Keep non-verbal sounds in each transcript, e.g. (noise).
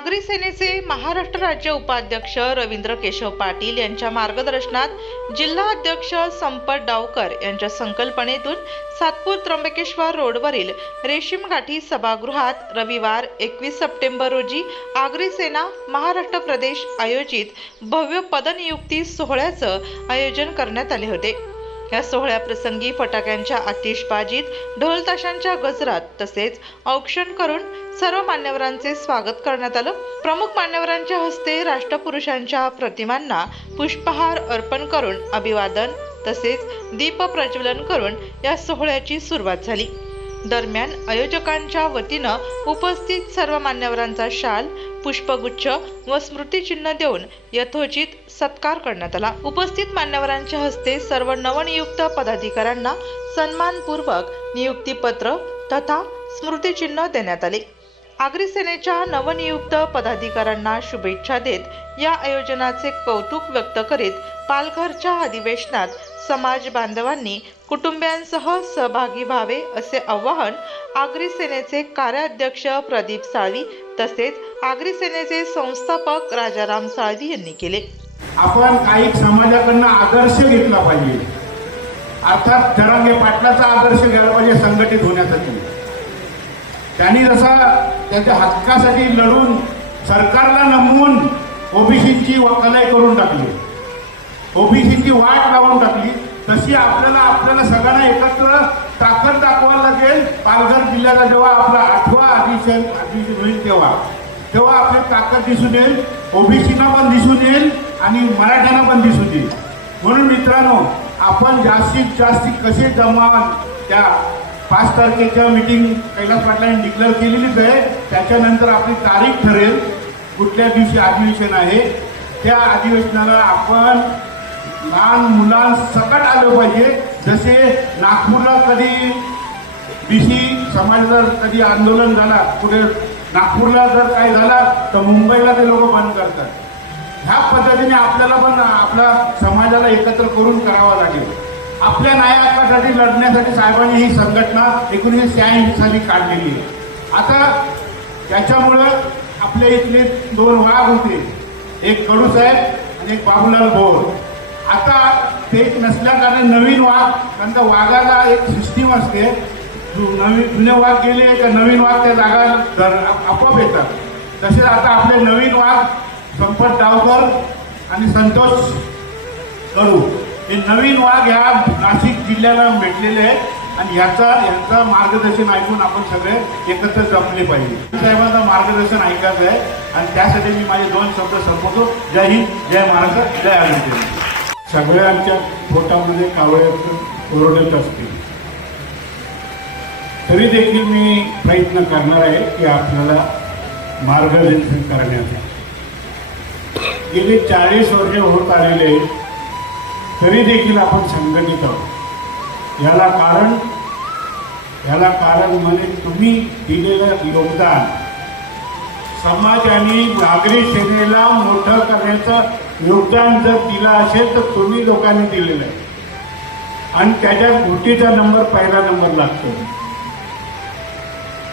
नागरी सेनेचे महाराष्ट्र राज्य उपाध्यक्ष रवींद्र केशव पाटील यांच्या मार्गदर्शनात जिल्हा अध्यक्ष संपत डावकर यांच्या संकल्पनेतून सातपूर त्र्यंबकेश्वर रोडवरील रेशीम गाठी सभागृहात रविवार एकवीस सप्टेंबर रोजी आगरी सेना महाराष्ट्र प्रदेश आयोजित भव्य पदनियुक्ती सोहळ्याचं आयोजन करण्यात आले होते. या सोहळ्याप्रसंगी फटाक्यांच्या आतिषबाजीत ढोलताशांच्या गजरात तसेच औक्षण करून सर्व मान्यवरांचे स्वागत करण्यात आलं. प्रमुख मान्यवरांच्या हस्ते राष्ट्रपुरुषांच्या प्रतिमांना पुष्पहार अर्पण करून अभिवादन तसेच दीप प्रज्वलन करून या सोहळ्याची सुरुवात झाली. दरम्यान आयोजकांच्या वतीनं उपस्थित सर्व मान्यवरांचा शाल पुष्पगुच्छ व स्मृतिचिन्ह देऊन यथोचित सत्कार करण्यात आला. उपस्थित मान्यवरांच्या हस्ते सर्व नवनियुक्त पदाधिकाऱ्यांना सन्मानपूर्वक नियुक्तीपत्र तथा स्मृतिचिन्ह देण्यात आले. आगरी सेनेच्या नवनियुक्त पदाधिकाऱ्यांना शुभेच्छा देत या आयोजनाचे कौतुक व्यक्त करीत पालघरच्या अधिवेशनात समाज बांधवांनी कुटुंबियांसह सहभागी व्हावे असे आवाहन आगरी सेनेचे कार्याध्यक्ष प्रदीप साळवी तसेच आगरी सेनेचे संस्थापक राजाराम साळवी यांनी केले. आपण काही समाजाकडनं आदर्श घेतला पाहिजे. अर्थात जरांगे पाटलाचा आदर्श घ्यायला पाहिजे संघटित होण्यासाठी. त्यांनी जसा त्याच्या हक्कासाठी लढून सरकारला नमवून ओबीसीची वकालाई करून टाकली. ओबीसीची वाट लावून टाकली. तशी आपल्याला आपल्याला सगळ्यांना एकत्र ताकद दाखवायला लागेल. पालघर जिल्ह्याचा जेव्हा आपला आठवा अधिवेशन अधिवेशन होईल तेव्हा. तेव्हा आपली ताकद दिसून येईल. ओबीसीना पण दिसून येईल आणि मराठ्यांना पण दिसून येईल. म्हणून मित्रांनो आपण जास्तीत जास्त कसे जमा त्या पाच तारखेच्या मीटिंग कैलास पाटलांनी डिक्लेअर केलेलीच आहे. त्याच्यानंतर आपली तारीख ठरेल. कुठल्या दिवशी अधिवेशन आहे? त्या अधिवेशनाला आपण लहान मुलांसकट आलं पाहिजे. जसे नागपूरला कधी बीसी समाजाचं कधी आंदोलन झाला कुठे नागपूरला जर काय झाला तर मुंबईला ते लोक बंद करतात. ह्या पद्धतीने आपल्याला पण आपल्या समाजाला एकत्र करून करावा लागेल. आपल्या नायकासाठी लढण्यासाठी साहेबांनी ही संघटना एकोणीसशे शहाऐंशी साली काढलेली आहे. आता त्याच्यामुळं आपल्या इथले दोन वाघ होते. एक कडू साहेब आणि एक बाबूलाल भोर आता ते नसल्याकारणे नवीन वाघ कारण त्या वाघाला एक सिस्टीम असते. नवीन जुने वाघ गेले तर नवीन वाघ त्या जागा धर आपोआप येतात. तसेच आता आपले नवीन वाघ संपत डावकर आणि संतोष करू हे नवीन वाघ ह्या नाशिक जिल्ह्याला भेटलेले आहेत. आणि याचा यांचं मार्गदर्शन ऐकून आपण सगळे एकत्र जमले पाहिजे. साहेबांचं मार्गदर्शन ऐकायचं आहे. आणि त्यासाठी मी माझे दोन शब्द संपवतो. जय हिंद जय महाराष्ट्र जय आनंद सगळ्यांच्या पोटामध्ये कावळ्याचं ओरडत असते तरी देखील मी प्रयत्न करणार आहे की आपल्याला मार्गदर्शन करण्याचा. गेली चाळीस वर्ष होत आलेले तरी देखील आपण संघटित आहोत. याला कारण याला कारण म्हणजे तुम्ही दिलेलं योगदान. समाज आणि नागरी सेनेला मोठं करण्याचं योगदान जर दिलं असेल तर तुम्ही लोकांनी दिलेलं आहे आणि त्याच्यात गुटीचा नंबर पहिला नंबर लागतो.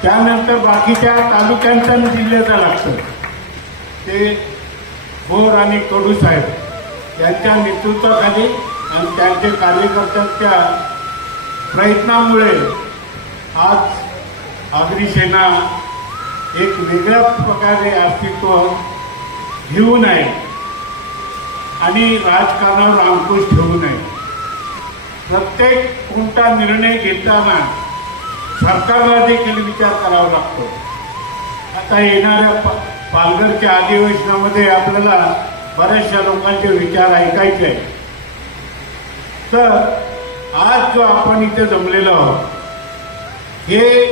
त्यानंतर बाकीच्या तालुक्यांचा आणि जिल्ह्याचा लागतो. ते भोर आणि कडू साहेब यांच्या नेतृत्वाखाली आणि त्यांच्या कार्यकर्त्यांच्या प्रयत्नामुळे आज अग्निसेना एक वेगळ्या प्रकारे अस्तित्व घेऊन आहे. आणि राजकारणावर अंकुश ठेवू नये. प्रत्येक कोणता निर्णय घेताना सरकारला देखील विचार करावा लागतो. आता येणाऱ्या पा पालघरच्या अधिवेशनामध्ये आपल्याला बऱ्याचशा लोकांचे विचार ऐकायचे आहेत. तर आज जो आपण इथे जमलेलो आहोत हे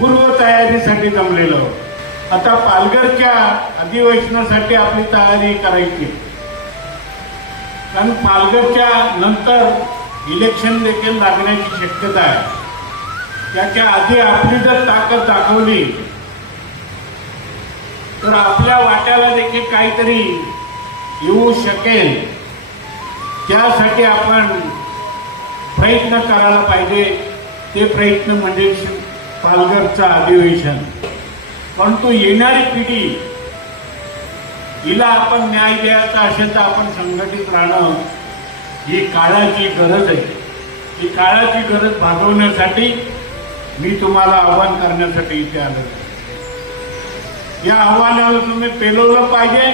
पूर्वतयारीसाठी जमलेलो आहोत. आता पालघरच्या अधिवेशनासाठी आपली तयारी करायची आहे. कारण पालघरच्या नंतर इलेक्शन देखील लागण्याची शक्यता आहे. त्याच्या आधी आपली जर ताकद दाखवली तर आपल्या वाट्याला देखील काहीतरी येऊ शकेल. त्यासाठी आपण प्रयत्न करायला पाहिजे. ते प्रयत्न म्हणजे पालघरचं अधिवेशन. परंतु येणारी पिढी हिला आपण न्याय द्यायचा असेल तर आपण संघटित राहणं ही काळाची गरज आहे. ही काळाची गरज भागवण्यासाठी मी तुम्हाला आव्हान करण्यासाठी इथे आलो. या आव्हानाला तुम्ही पेलवलं पाहिजे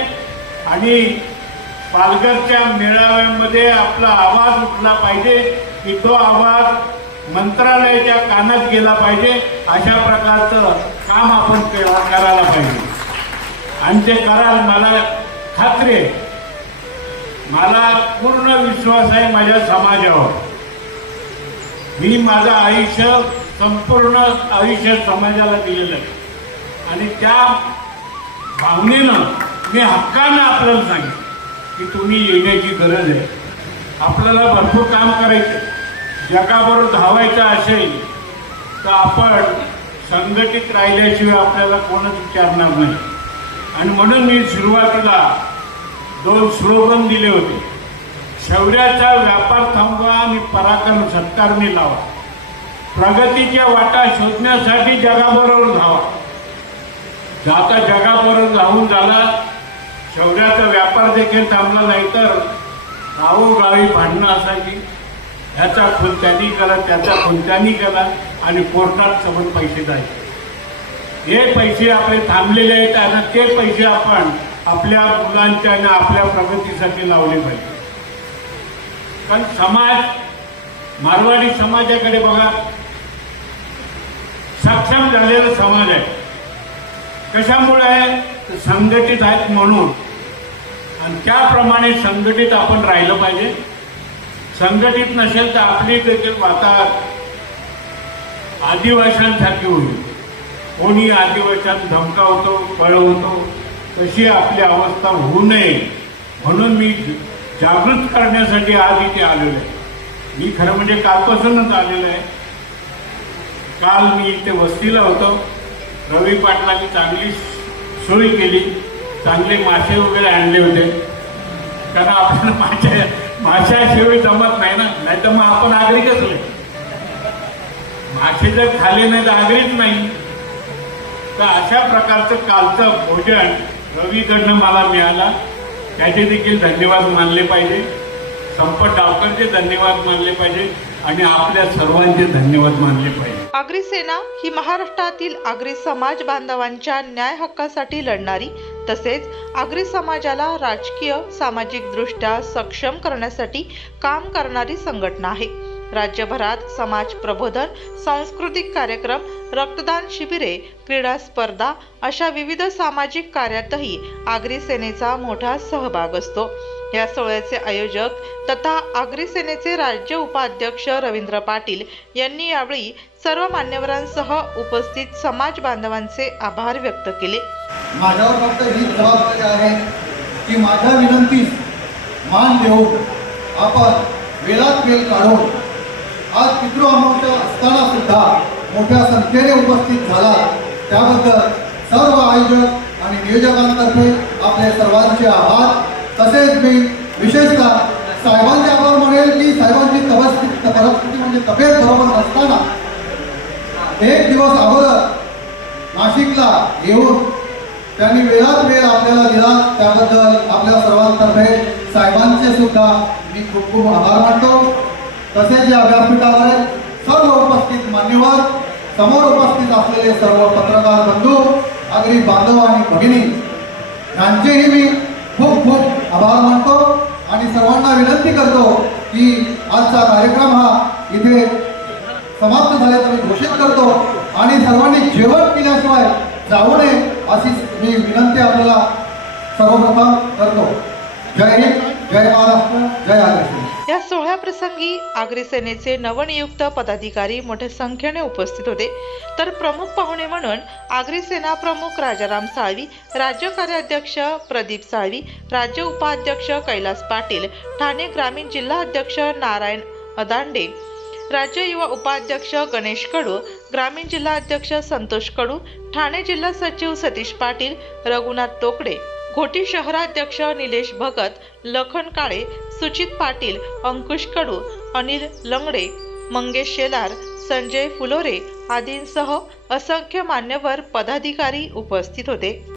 आणि पालघरच्या मेळाव्यामध्ये आपला आवाज उठला पाहिजे की तो आवाज मंत्रालयाच्या कानात गेला पाहिजे अशा प्रकारचं काम आपण करायला पाहिजे. आणि ते कराल मला खात्री आहे. मला पूर्ण विश्वास आहे माझ्या समाजावर. मी माझं आयुष्य संपूर्ण आयुष्य समाजाला दिलेलं आहे. आणि त्या भावनेनं मी हक्कानं आपल्याला सांगितलं की तुम्ही येण्याची गरज आहे. आपल्याला भरपूर काम करायचं जगाबरोबर धावायचं असेल तर आपण संघटित राहिल्याशिवाय आपल्याला कोणच विचारणार नाही. आणि म्हणून मी सुरुवातीला दोन स्लोगन दिले होते. शौर्याचा व्यापार थांबवा आणि पराक्रम सत्कारने लावा. प्रगतीच्या वाटा शोधण्यासाठी जगाबरोबर धावा. जाता जगाबरोबर धावून झाला. शौर्याचा व्यापार देखील थांबला नाही तर गावोगावी भांडणं असायची. ह्याचा कोणत्यानी करा त्याचा कोणत्यानी करा आणि कोर्टात समज पैसे जायचे. हे पैसे आपले थांबलेले आहेत आणि ते पैसे आपण आपल्या मुलांच्या आणि आपल्या प्रगतीसाठी लावले पाहिजे. कारण समाज मारवाडी समाजाकडे बघा. सक्षम झालेला समाज आहे. कशामुळे आहे? संघटित आहेत म्हणून. आणि त्याप्रमाणे संघटित आपण राहिलं पाहिजे. संघटित नसेल तर आपली देखील वाता आदिवासींसारखी होईल. कोणी आदिवासीत धमकावतो पळवतो तशी आपली अवस्था होऊ नये. म्हणून मी जागृत करण्यासाठी आज इथे आलेलो आहे. मी खरं म्हणजे कालपासूनच आलेलो आहे. काल मी इथे वस्तीला होतो. रवी पाटलांनी चांगली सोय केली. चांगले मासे वगैरे आणले होते. कारण आपण (laughs) माशा माशाशिवाय जमत नाही ना. नाही तर मग आपण आगरी कसले मासे जर खाले नाही तर आगरीच नाही. तर अशा प्रकारचं कालचं भोजन रवीकडनं मला मिळाला. त्याचे देखील धन्यवाद मानले पाहिजे. संपत डावकरचे धन्यवाद मानले पाहिजे आणि आपल्या सर्वांचे धन्यवाद मानले पाहिजे. आगरी सेना ही महाराष्ट्रातील आगरी समाज बांधवांच्या न्याय हक्कासाठी लढणारी तसेच आगरी समाजाला राजकीय सामाजिक दृष्ट्या सक्षम करण्यासाठी काम करणारी संघटना आहे. राज्यभरात समाज प्रबोधन सांस्कृतिक कार्यक्रम रक्तदान शिबिरे क्रीडा स्पर्धा अशा विविध सामाजिक कार्यातही आगरी सेनेचा मोठा सहभाग असतो. या सोहळ्याचे आयोजक तथा आगरी सेनेचे राज्य उपाध्यक्ष रवींद्र पाटील यांनी यावेळी सर्व मान्यवरांसह उपस्थित समाज बांधवांचे आभार व्यक्त केले. माझ्यावर फक्त ही जबाबदारी आहे की माझ्या विनंतीस मान देऊन आपण वेळात वेळ काढून आज पितृ अमावस्या असताना सुद्धा मोठ्या संख्येने उपस्थित झाला. त्याबद्दल सर्व आयोजक आणि नियोजकांतर्फे आपले सर्वांचे आभार. तसेच मी विशेषतः साहेबांचे आभार म्हणेल की साहेबांची तपस्थिती परिस्थिती म्हणजे तब्येत बरोबर नसताना एक दिवस अगोदर नाशिकला येऊन त्यांनी वेळात वेळ आपल्याला दिला. त्याबद्दल आपल्या सर्वांतर्फे साहेबांचे सुद्धा मी खूप खूप आभार मानतो. तसेच या व्यासपीठावर सर्व उपस्थित मान्यवर समोर उपस्थित असलेले सर्व पत्रकार बंधू आगरी बांधव आणि भगिनी यांचेही मी खूप खूप आभार मानतो आणि सर्वांना विनंती करतो की आजचा कार्यक्रम हा इथे समाप्त झाल्याचं मी घोषित करतो आणि सर्वांनी जेवण केल्याशिवाय जाऊ नये अशी मी विनंती आपल्याला सर्वप्रथम करतो. जय हिंद जय महाराष्ट्र जय आदिवासी या सोहळ्याप्रसंगी आगरी सेनेचे नवनियुक्त पदाधिकारी मोठ्या संख्येने उपस्थित होते. तर प्रमुख पाहुणे म्हणून आगरी सेना प्रमुख राजाराम साळवी राज्य कार्याध्यक्ष प्रदीप साळवी राज्य उपाध्यक्ष कैलास पाटील ठाणे ग्रामीण जिल्हा अध्यक्ष नारायण अदांडे राज्य युवा उपाध्यक्ष गणेश कडू ग्रामीण जिल्हा अध्यक्ष संतोष कडू ठाणे जिल्हा सचिव सतीश पाटील रघुनाथ तोकडे घोटी शहराध्यक्ष निलेश भगत लखन काळे सुचित पाटील अंकुश कडू अनिल लंगडे मंगेश शेलार संजय फुलोरे आदींसह असंख्य मान्यवर पदाधिकारी उपस्थित होते.